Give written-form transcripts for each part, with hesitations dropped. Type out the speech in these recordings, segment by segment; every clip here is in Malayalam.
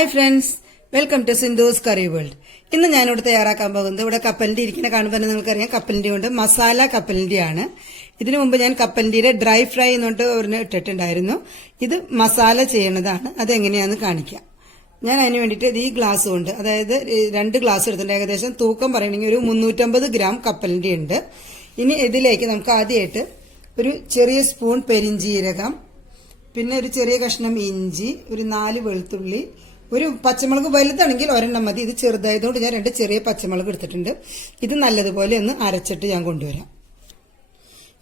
Hi friends, welcome to Sindhu's curry world. ഇന്ന് ഞാനിവിടെ തയ്യാറാക്കാൻ പോകുന്നത്, ഇവിടെ കപ്പലിന്റെ ഇരിക്കുന്ന കാണുമ്പോൾ നിങ്ങൾക്കറിയാം, കപ്പലിന്റെ കൊണ്ട് മസാല കപ്പലിന്റെ ആണ്. ഇതിനു മുമ്പ് ഞാൻ കപ്പലിന്റെ ഡ്രൈ ഫ്രൈ എന്നിട്ട് ഒരെണ്ണം ഇട്ടിട്ടുണ്ടായിരുന്നു. ഇത് മസാല ചെയ്യണതാണ്. അതെങ്ങനെയാണെന്ന് കാണിക്കാം. ഞാൻ അതിന് വേണ്ടിയിട്ട് ഈ ഗ്ലാസ് കൊണ്ട്, അതായത് 2 ഗ്ലാസ് എടുത്തിട്ടുണ്ട്. ഏകദേശം തൂക്കം പറയണമെങ്കിൽ ഒരു 350 ഗ്രാം കപ്പലിന്റെ ഉണ്ട്. ഇനി ഇതിലേക്ക് നമുക്ക് ആദ്യമായിട്ട് ഒരു ചെറിയ സ്പൂൺ പെരിഞ്ജീരകം, പിന്നെ ഒരു ചെറിയ കഷ്ണം ഇഞ്ചി, ഒരു 4 വെളുത്തുള്ളി, ഒരു പച്ചമുളക് വലുതാണെങ്കിൽ ഒരെണ്ണം മതി. ഇത് ചെറുതായതുകൊണ്ട് ഞാൻ 2 ചെറിയ പച്ചമുളക് എടുത്തിട്ടുണ്ട്. ഇത് നല്ലതുപോലെ ഒന്ന് അരച്ചിട്ട് ഞാൻ കൊണ്ടുവരാം.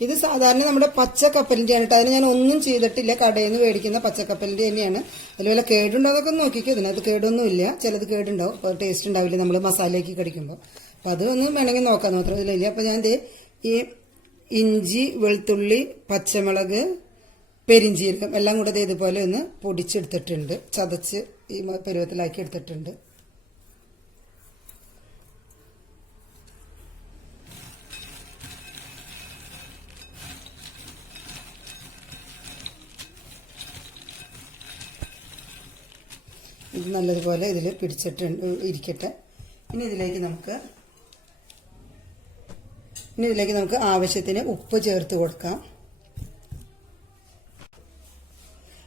ഇത് സാധാരണ നമ്മുടെ പച്ചക്കപ്പലിന്റെ ആണ്. അതിന് ഞാൻ ഒന്നും ചെയ്തിട്ടില്ല. കടയിൽ നിന്ന് മേടിക്കുന്ന പച്ചക്കപ്പലിന്റെ തന്നെയാണ്. അതുപോലെ കേടുണ്ടോന്നൊക്കെ നോക്കിക്കോ. ഇതിനകത്ത് കേടൊന്നുമില്ല. ചിലത് കേടുണ്ടാവും, അപ്പോൾ ടേസ്റ്റ് ഉണ്ടാവില്ല നമ്മൾ മസാലയ്ക്ക് കടിക്കുമ്പോൾ. അപ്പം അതൊന്നും വേണമെങ്കിൽ നോക്കാൻ മാത്രം ഇതിലില്ല. അപ്പം ഞാൻ ഈ ഇഞ്ചി, വെളുത്തുള്ളി, പച്ചമുളക്, പെരിഞ്ജീരകം എല്ലാം കൂടെ ഇതുപോലെ ഒന്ന് പൊടിച്ചെടുത്തിട്ടുണ്ട്. ചതച്ച് ഈ പരുവത്തിലാക്കി എടുത്തിട്ടുണ്ട്. ഇത് നല്ലതുപോലെ ഇതിൽ പിടിച്ചിട്ടുണ്ട് ഇരിക്കട്ടെ. ഇനി ഇതിലേക്ക് നമുക്ക് ആവശ്യത്തിന് ഉപ്പ് ചേർത്ത് കൊടുക്കാം.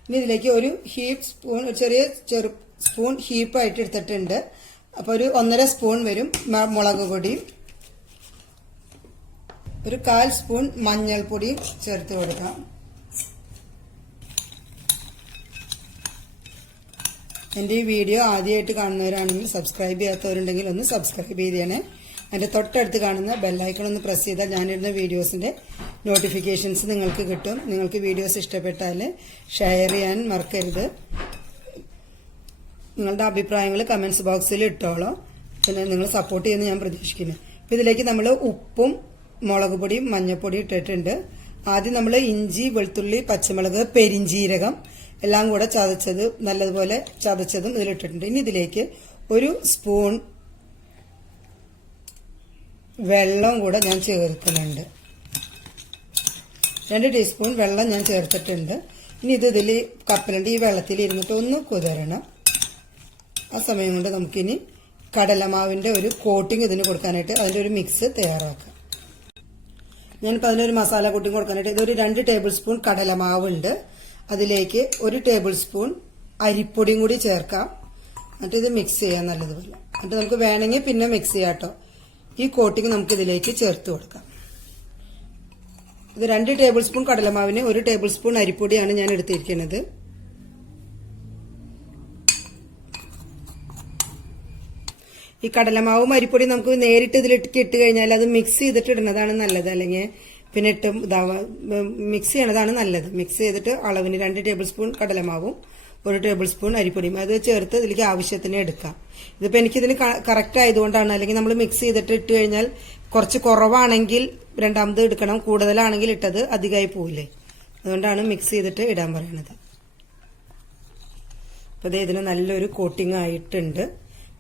ഇനി ഇതിലേക്ക് ഒരു ചെറിയ സ്പൂൺ ഹീപ്പായിട്ട് എടുത്തിട്ടുണ്ട്. അപ്പോൾ ഒരു 1.5 സ്പൂൺ വരും മുളക് പൊടി, ഒരു 1/4 സ്പൂൺ മഞ്ഞൾപ്പൊടിയും ചേർത്ത് കൊടുക്കാം. എൻ്റെ ഈ വീഡിയോ ആദ്യമായിട്ട് കാണുന്നവരാണെങ്കിൽ, സബ്സ്ക്രൈബ് ചെയ്യാത്തവരുണ്ടെങ്കിൽ ഒന്ന് സബ്സ്ക്രൈബ് ചെയ്തേണേ. എൻ്റെ തൊട്ടടുത്ത് കാണുന്ന ബെല്ലൈക്കൺ ഒന്ന് പ്രസ് ചെയ്താൽ ഞാനിടുന്ന വീഡിയോസിൻ്റെ നോട്ടിഫിക്കേഷൻസ് നിങ്ങൾക്ക് കിട്ടും. നിങ്ങൾക്ക് വീഡിയോസ് ഇഷ്ടപ്പെട്ടാൽ ഷെയർ ചെയ്യാൻ മറക്കരുത്. നിങ്ങളുടെ അഭിപ്രായങ്ങൾ കമൻസ് ബോക്സിൽ ഇട്ടോളൂ. പിന്നെ നിങ്ങൾ സപ്പോർട്ട് ചെയ്യുമെന്ന് ഞാൻ പ്രതീക്ഷിക്കുന്നു. അപ്പോൾ ഇതിലേക്ക് നമ്മൾ ഉപ്പും മുളക് പൊടിയും മഞ്ഞൾപ്പൊടിയും ഇട്ടിട്ടുണ്ട്. ആദ്യം നമ്മൾ ഇഞ്ചി, വെളുത്തുള്ളി, പച്ചമുളക്, പെരിഞ്ജീരകം എല്ലാം കൂടെ നല്ലതുപോലെ ചതച്ചതും ഇതിലിട്ടിട്ടുണ്ട്. ഇനി ഇതിലേക്ക് ഒരു സ്പൂൺ വെള്ളം കൂടെ ഞാൻ ചേർക്കുന്നുണ്ട്. 2 ടീസ്പൂൺ വെള്ളം ഞാൻ ചേർത്തിട്ടുണ്ട്. ഇനി ഇതിൽ കപ്പലിന്റെ ഈ വെള്ളത്തിൽ ഇരുന്നിട്ട് ഒന്ന് കുതിരണം. ആ സമയം കൊണ്ട് നമുക്കിനി കടലമാവിന്റെ ഒരു കോട്ടിങ് ഇതിന് കൊടുക്കാനായിട്ട് അതിന്റെ ഒരു മിക്സ് തയ്യാറാക്കാം. ഞാനിപ്പോൾ അതിനൊരു മസാല കോട്ടിങ് കൊടുക്കാനായിട്ട് ഇതൊരു 2 ടേബിൾ സ്പൂൺ കടലമാവുണ്ട്. അതിലേക്ക് 1 ടേബിൾ സ്പൂൺ അരിപ്പൊടിയും കൂടി ചേർക്കാം. എന്നിട്ട് ഇത് മിക്സ് ചെയ്യാം നല്ലതുപോലെ. എന്നിട്ട് നമുക്ക് വേണമെങ്കിൽ പിന്നെ മിക്സ് ചെയ്യാം കേട്ടോ. ഈ കോട്ടിങ് നമുക്ക് ഇതിലേക്ക് ചേർത്ത് കൊടുക്കാം. ഇത് 2 ടേബിൾ സ്പൂൺ കടലമാവിന് 1 ടേബിൾ സ്പൂൺ അരിപ്പൊടിയാണ് ഞാൻ എടുത്തിരിക്കുന്നത്. ഈ കടലമാവും അരിപ്പൊടിയും നമുക്ക് നേരിട്ട് ഇതിലിട്ട് ഇട്ട് കഴിഞ്ഞാൽ അത് മിക്സ് ചെയ്തിട്ട് ഇടുന്നതാണ് നല്ലത്. അല്ലെങ്കിൽ പിന്നെ മിക്സ് ചെയ്യണതാണ് നല്ലത്. മിക്സ് ചെയ്തിട്ട് അളവിന് 2 ടേബിൾ സ്പൂൺ കടലമാവും 1 ടേബിൾ സ്പൂൺ അരിപ്പൊടിയും അത് ചേർത്ത് ഇതിലേക്ക് ആവശ്യത്തിന് എടുക്കാം. ഇതിപ്പോൾ എനിക്കിതിന് കറക്റ്റ് ആയതുകൊണ്ടാണ്. അല്ലെങ്കിൽ നമ്മൾ മിക്സ് ചെയ്തിട്ട് ഇട്ട് കഴിഞ്ഞാൽ കുറച്ച് കുറവാണെങ്കിൽ രണ്ടാമത് എടുക്കണം, കൂടുതലാണെങ്കിൽ ഇട്ടത് അധികമായി പോവില്ലേ. അതുകൊണ്ടാണ് മിക്സ് ചെയ്തിട്ട് ഇടാൻ പറയണത്. അപ്പോൾ ഇതിന് നല്ലൊരു കോട്ടിങ് ആയിട്ടുണ്ട്.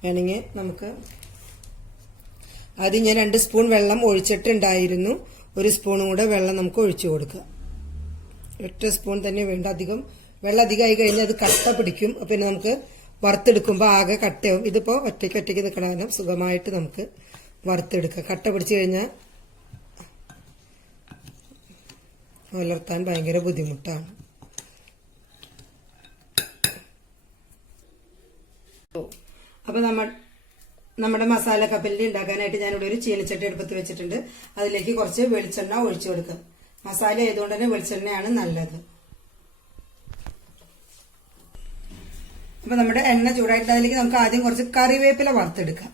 വേണമെങ്കിൽ നമുക്ക് ആദ്യം ഞാൻ 2 സ്പൂൺ വെള്ളം ഒഴിച്ചിട്ടുണ്ടായിരുന്നു. 1 സ്പൂണും കൂടെ വെള്ളം നമുക്ക് ഒഴിച്ചു കൊടുക്കാം. 1 സ്പൂൺ തന്നെ വേണ്ട. വെള്ളം അധികമായി കഴിഞ്ഞാൽ അത് കട്ട പിടിക്കും. പിന്നെ നമുക്ക് വറുത്തെടുക്കുമ്പോൾ ആകെ കട്ടയാവും. ഇതിപ്പോൾ ഒറ്റയ്ക്ക് നിൽക്കണം, സുഖമായിട്ട് നമുക്ക് വറുത്തെടുക്കാം. കട്ട പിടിച്ചു കഴിഞ്ഞാൽ വളർത്താൻ ഭയങ്കര ബുദ്ധിമുട്ടാണ്. അപ്പോൾ നമ്മുടെ മസാല കപ്പലിന്റെ ഉണ്ടാക്കാനായിട്ട് ഞാനിവിടെ ഒരു ചീനച്ചട്ടി അടുപ്പത്ത് വെച്ചിട്ടുണ്ട്. അതിലേക്ക് കുറച്ച് വെളിച്ചെണ്ണ ഒഴിച്ചു കൊടുക്കാം. മസാല ആയതുകൊണ്ട് തന്നെ വെളിച്ചെണ്ണയാണ് നല്ലത്. അപ്പൊ നമ്മുടെ എണ്ണ ചൂടായിട്ട് അതിലേക്ക് നമുക്ക് ആദ്യം കുറച്ച് കറിവേപ്പില വറുത്തെടുക്കാം.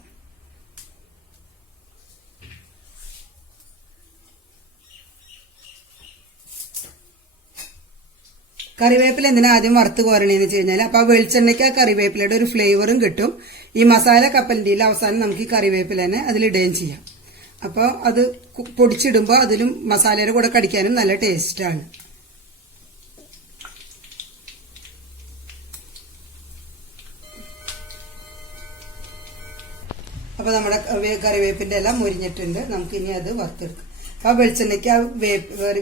കറിവേപ്പില എന്തിനാ ആദ്യം വറുത്ത് കോരണേന്ന് വെച്ച് കഴിഞ്ഞാൽ അപ്പൊ ആ വെളിച്ചെണ്ണയ്ക്ക് ആ കറിവേപ്പിലയുടെ ഒരു ഫ്ലേവറും കിട്ടും. ഈ മസാല കപ്പലിന്റെ അവസാനം നമുക്ക് ഈ കറിവേപ്പില തന്നെ അതിലിടുകയും ചെയ്യാം. അപ്പോൾ അത് പൊടിച്ചിടുമ്പോൾ അതിലും മസാലയുടെ കൂടെ കടിക്കാനും നല്ല ടേസ്റ്റാണ്. അപ്പൊ നമ്മുടെ കറിവേപ്പിന്റെ എല്ലാം മുരിഞ്ഞിട്ടുണ്ട്. നമുക്കിനി അത് വറുത്തെടുക്കാം. ആ വെളിച്ചെണ്ണയ്ക്ക് ആ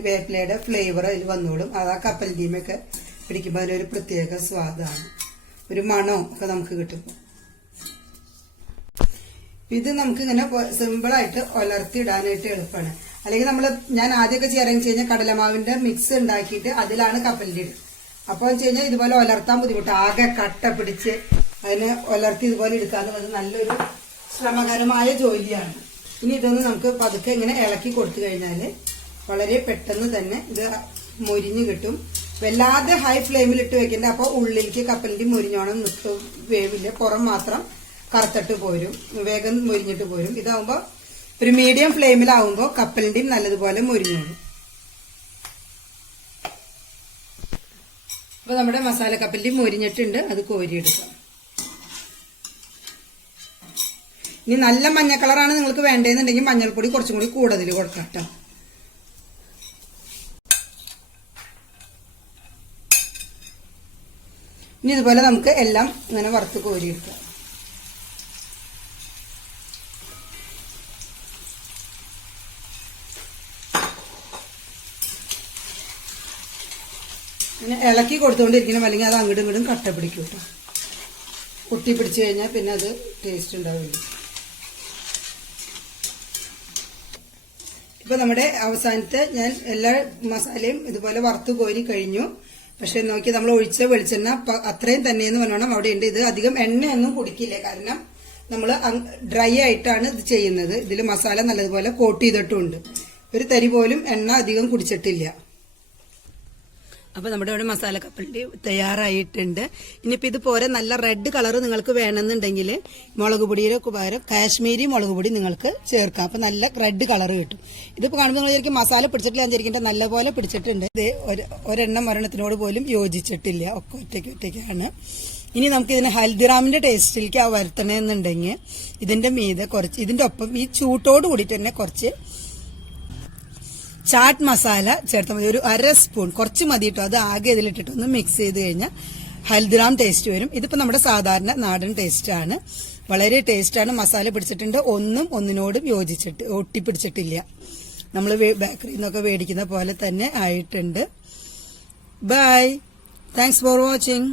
വേപ്പിലയുടെ ഫ്ലേവർ അതിൽ വന്നോളും. അത് ആ കപ്പലിന്റെയുമൊക്കെ പിടിക്കുമ്പോൾ അതിനൊരു പ്രത്യേക സ്വാദാണ്. ഒരു മണോ ഒക്കെ നമുക്ക് കിട്ടും. ഇത് നമുക്ക് ഇങ്ങനെ സിമ്പിളായിട്ട് ഉലർത്തി ഇടാനായിട്ട് എളുപ്പമാണ്. അല്ലെങ്കിൽ ഞാൻ ആദ്യമൊക്കെ ചെയ്യാറെന്ന് വെച്ച് കഴിഞ്ഞാൽ കടലമാവിന്റെ മിക്സ് ഉണ്ടാക്കിയിട്ട് അതിലാണ് കപ്പലിന്റെ ഇടുക. അപ്പോൾ വെച്ച് കഴിഞ്ഞാൽ ഇതുപോലെ ഉലർത്താൻ ബുദ്ധിമുട്ട്, ആകെ കട്ട പിടിച്ച് അതിന് ഉലർത്തി ഇതുപോലെ എടുക്കാന്നുള്ളത് നല്ലൊരു ശ്രമകരമായ ജോലിയാണ്. ഇനി ഇതൊന്ന് നമുക്ക് പതുക്കെ ഇങ്ങനെ ഇളക്കി കൊടുത്തു കഴിഞ്ഞാൽ വളരെ പെട്ടെന്ന് തന്നെ ഇത് മൊരിഞ്ഞ് കിട്ടും. വല്ലാതെ ഹൈ ഫ്ലെയിമിൽ ഇട്ട് വെക്കേണ്ട, അപ്പോൾ ഉള്ളിലേക്ക് കപ്പലിന്റെ മൊരിഞ്ഞോണം നിൽക്കും, വേവില്ല, പുറം മാത്രം കറുത്തിട്ട് പോരും, വേഗം മൊരിഞ്ഞിട്ട് പോരും. ഇതാവുമ്പോൾ ഒരു മീഡിയം ഫ്ലെയിമിലാവുമ്പോൾ കപ്പലിന്റെയും നല്ലതുപോലെ മൊരിഞ്ഞോളും. അപ്പൊ നമ്മുടെ മസാല കപ്പലിന്റെയും മൊരിഞ്ഞിട്ടുണ്ട്, അത് കോരിയെടുക്കാം. ഇനി നല്ല മഞ്ഞ കളറാണ് നിങ്ങൾക്ക് വേണ്ടതെന്നുണ്ടെങ്കിൽ മഞ്ഞൾപ്പൊടി കുറച്ചും കൂടി കൂടുതൽ കൊടുക്കാം കേട്ടോ. ഇനി ഇതുപോലെ നമുക്ക് എല്ലാം ഇങ്ങനെ വറുത്ത് കോരിയെടുക്കാം. പിന്നെ ഇളക്കി കൊടുത്തുകൊണ്ടിരിക്കണം, അല്ലെങ്കിൽ അത് അങ്ങോട്ടും ഇങ്ങോട്ടും കട്ട പിടിക്കും കേട്ടോ. പൊട്ടി പിടിച്ചു കഴിഞ്ഞാൽ പിന്നെ അത് ടേസ്റ്റ് ഉണ്ടാവില്ല. ഇപ്പൊ നമ്മുടെ അവസാനത്തെ ഞാൻ എല്ലാ മസാലയും ഇതുപോലെ വറുത്ത് കോരി കഴിഞ്ഞു. പക്ഷെ നോക്കി നമ്മൾ ഒഴിച്ച വെളിച്ചെണ്ണ അത്രയും തന്നെയെന്ന് പറഞ്ഞോണം അവിടെ ഉണ്ട്. ഇത് അധികം എണ്ണയൊന്നും കുടിക്കില്ല, കാരണം നമ്മൾ ഡ്രൈ ആയിട്ടാണ് ഇത് ചെയ്യുന്നത്. ഇതിൽ മസാല നല്ലതുപോലെ കോട്ട് ചെയ്തിട്ടുണ്ട്, ഒരു തരി പോലും എണ്ണ അധികം കുടിച്ചിട്ടില്ല. അപ്പൊ നമ്മുടെ ഇവിടെ മസാല കപ്പലിന്റെ തയ്യാറായിട്ടുണ്ട്. ഇനിയിപ്പോ ഇത് പോരെ നല്ല റെഡ് കളർ നിങ്ങൾക്ക് വേണമെന്നുണ്ടെങ്കിൽ മുളക് പൊടിയുടെ പകരം കാശ്മീരി മുളക് പൊടി നിങ്ങൾക്ക് ചേർക്കാം. അപ്പൊ നല്ല റെഡ് കളർ കിട്ടും. ഇതിപ്പോ കാണുമ്പോൾ നിങ്ങൾ ശരിക്കും മസാല പിടിച്ചിട്ടില്ല, വിചാരിക്കേണ്ട നല്ലപോലെ പിടിച്ചിട്ടുണ്ട്. ഇത് ഒരെണ്ണം മരണത്തിനോട് പോലും യോജിച്ചിട്ടില്ല, ഒക്കെ ഒറ്റയ്ക്കാണ്. ഇനി നമുക്ക് ഇതിന് ഹൽദിറാമിന്റെ ടേസ്റ്റിലേക്ക് വരുത്തണമെന്നുണ്ടെങ്കിൽ ഇതിന്റെ മീതെ കുറച്ച്, ഇതിന്റെ ഒപ്പം ഈ ചൂട്ടോട് കൂടിയിട്ട് തന്നെ കുറച്ച് ചാട്ട് മസാല ചേർത്താൽ മതി. ഒരു 1/2 സ്പൂൺ, കുറച്ച് മതി കേട്ടോ. അത് ആകെ ഇതിലിട്ടിട്ട് ഒന്ന് മിക്സ് ചെയ്ത് കഴിഞ്ഞാൽ ഹൽദിറാം ടേസ്റ്റ് വരും. ഇതിപ്പോ നമ്മുടെ സാധാരണ നാടൻ ടേസ്റ്റ് ആണ്, വളരെ ടേസ്റ്റാണ്. മസാല പിടിച്ചിട്ടുണ്ട്, ഒന്നും ഒന്നിനോടും ഒട്ടിപ്പിടിച്ചിട്ടില്ല. നമ്മൾ ബേക്കറിയിൽ നിന്നൊക്കെ മേടിക്കുന്ന പോലെ തന്നെ ആയിട്ടുണ്ട്. Bye, thanks for watching.